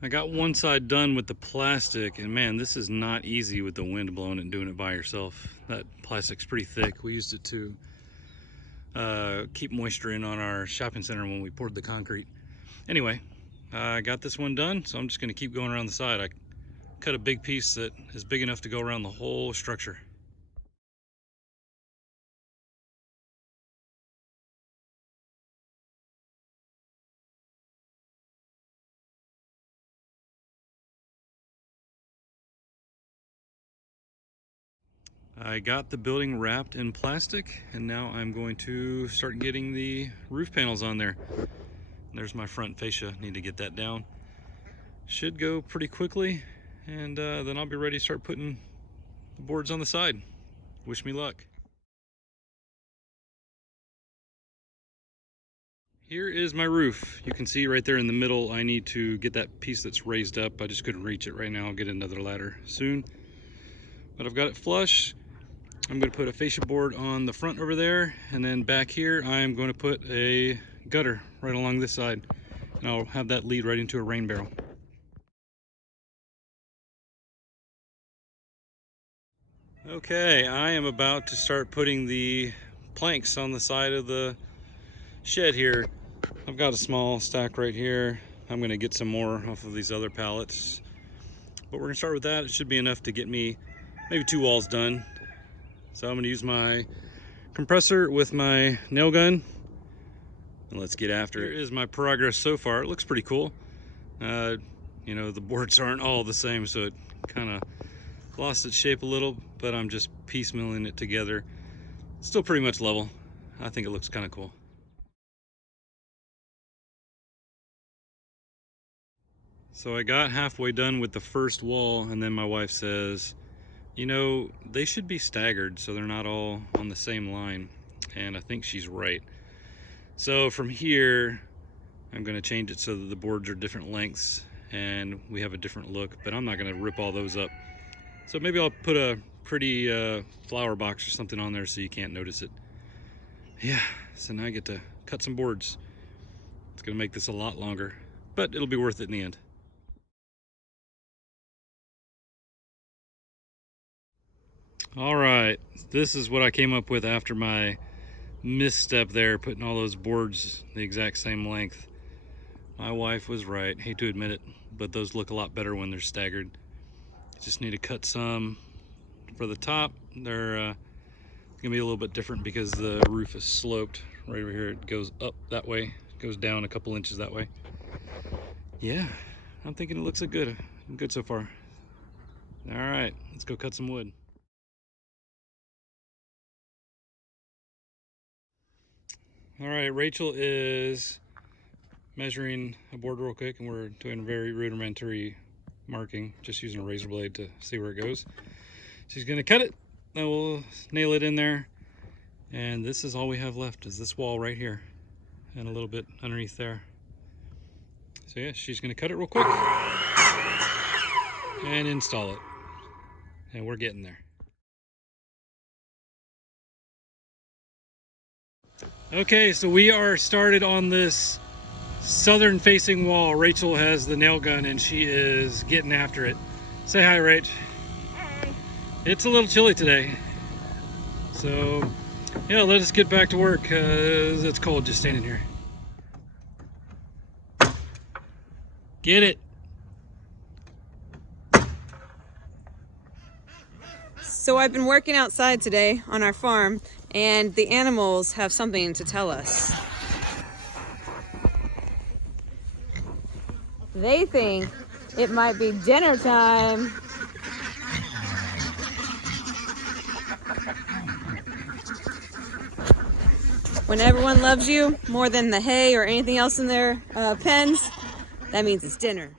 I got one side done with the plastic, and man, this is not easy with the wind blowing and doing it by yourself. That plastic's pretty thick. We used it to keep moisture in on our shopping center when we poured the concrete. Anyway, I got this one done, so I'm just going to keep going around the side. I cut a big piece that is big enough to go around the whole structure. I got the building wrapped in plastic, and now I'm going to start getting the roof panels on there. There's my front fascia, need to get that down. Should go pretty quickly, and then I'll be ready to start putting the boards on the side. Wish me luck. Here is my roof. You can see right there in the middle, I need to get that piece that's raised up. I just couldn't reach it right now. I'll get another ladder soon. But I've got it flush. I'm going to put a fascia board on the front over there, and then back here I'm going to put a gutter right along this side, and I'll have that lead right into a rain barrel. Okay, I am about to start putting the planks on the side of the shed here. I've got a small stack right here. I'm going to get some more off of these other pallets, but we're going to start with that. It should be enough to get me maybe 2 walls done. So I'm going to use my compressor with my nail gun, and let's get after it. Here is my progress so far. It looks pretty cool. You know, the boards aren't all the same, so it kind of lost its shape a little, but I'm just piecemealing it together. Still pretty much level. I think it looks kind of cool. So I got halfway done with the first wall, and then my wife says, you know, they should be staggered so they're not all on the same line. And I think she's right. So from here, I'm going to change it so that the boards are different lengths and we have a different look, but I'm not going to rip all those up. So maybe I'll put a pretty flower box or something on there so you can't notice it. Yeah, so now I get to cut some boards. It's going to make this a lot longer, but it'll be worth it in the end. All right, this is what I came up with after my misstep there, putting all those boards the exact same length. My wife was right, hate to admit it, but those look a lot better when they're staggered. Just need to cut some for the top. They're gonna be a little bit different because the roof is sloped. Right over here, it goes up that way, it goes down a couple inches that way. Yeah, I'm thinking it looks good so far. All right, let's go cut some wood. All right, Rachel is measuring a board real quick, and we're doing very rudimentary marking, just using a razor blade to see where it goes. She's gonna cut it, then we'll nail it in there. And this is all we have left, is this wall right here, and a little bit underneath there. So yeah, she's gonna cut it real quick and install it. And we're getting there. Okay, so we are started on this southern facing wall. Rachel has the nail gun and she is getting after it. Say hi, Rach. Hey. It's a little chilly today. So yeah, let us get back to work because it's cold just standing here. Get it. So I've been working outside today on our farm, and the animals have something to tell us. They think it might be dinner time. When everyone loves you more than the hay or anything else in their pens, that means it's dinner.